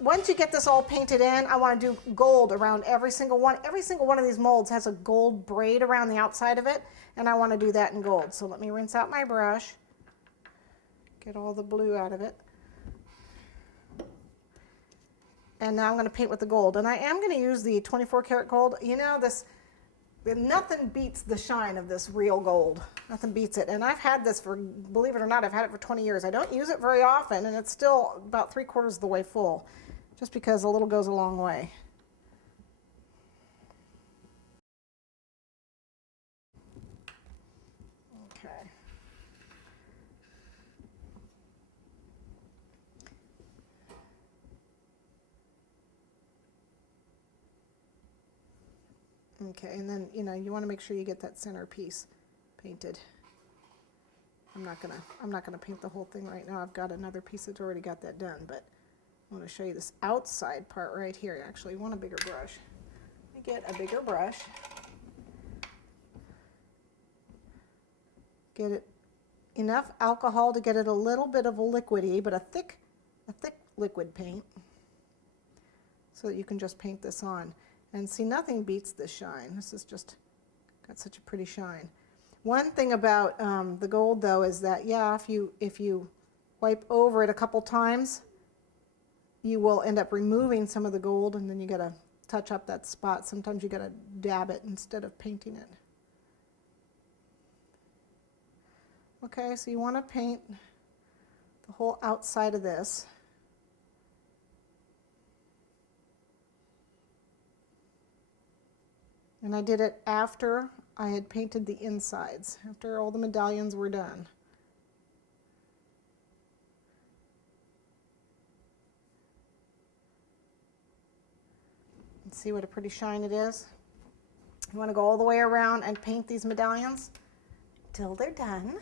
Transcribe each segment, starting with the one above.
once you get this all painted in, I want to do gold around every single one. Every single one of these molds has a gold braid around the outside of it, and I want to do that in gold. So let me rinse out my brush, get all the blue out of it. And now I'm going to paint with the gold. And I am going to use the 24 karat gold. You know, nothing beats the shine of this real gold. Nothing beats it. And I've had this for, believe it or not, I've had it for 20 years. I don't use it very often, and it's still about 3/4 of the way full, just because a little goes a long way. Okay. Okay, and then, you know, you want to make sure you get that centerpiece painted. I'm not gonna paint the whole thing right now. I've got another piece that's already got that done, but I want to show you this outside part right here. Actually, you want a bigger brush. Let me get a bigger brush. Get it enough alcohol to get it a little bit of a liquidy, but a thick liquid paint, so that you can just paint this on. And see, nothing beats this shine. This is just got such a pretty shine. One thing about the gold, though, is that, yeah, if you wipe over it a couple times, you will end up removing some of the gold, and then you got to touch up that spot. Sometimes you got to dab it instead of painting it. Okay, so you want to paint the whole outside of this. And I did it after I had painted the insides, after all the medallions were done. And see what a pretty shine it is? You want to go all the way around and paint these medallions till they're done.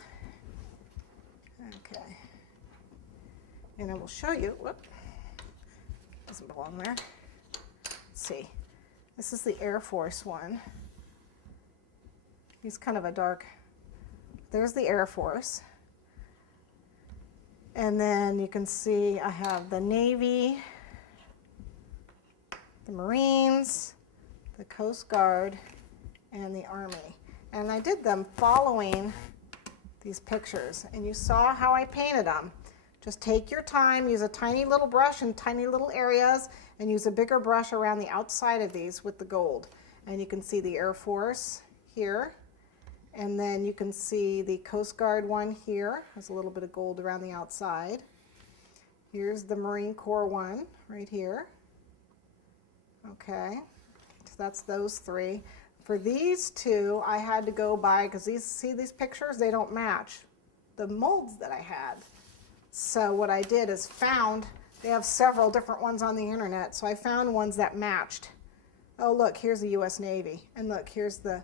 Okay. And I will show you, whoop, doesn't belong there. Let's see. This is the Air Force one. He's kind of a dark. There's the Air Force. And then you can see I have the Navy, the Marines, the Coast Guard, and the Army. And I did them following these pictures. And you saw how I painted them. Just take your time, use a tiny little brush in tiny little areas, and use a bigger brush around the outside of these with the gold. And you can see the Air Force here. And then you can see the Coast Guard one here. Has a little bit of gold around the outside. Here's the Marine Corps one right here. Okay, so that's those three. For these two, I had to go by, because these pictures, they don't match the molds that I had. So what I did is they have several different ones on the internet, so I found ones that matched. Oh, look, here's the U.S. Navy, and look, here's the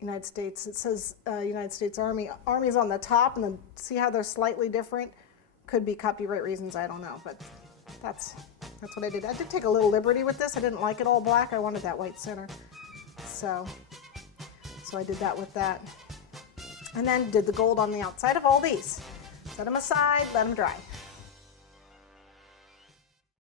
United States. It says United States Army. Army's on the top, and then see how they're slightly different? Could be copyright reasons, I don't know, but that's what I did. I did take a little liberty with this. I didn't like it all black. I wanted that white center. So I did that with that. And then did the gold on the outside of all these. Set them aside, let them dry.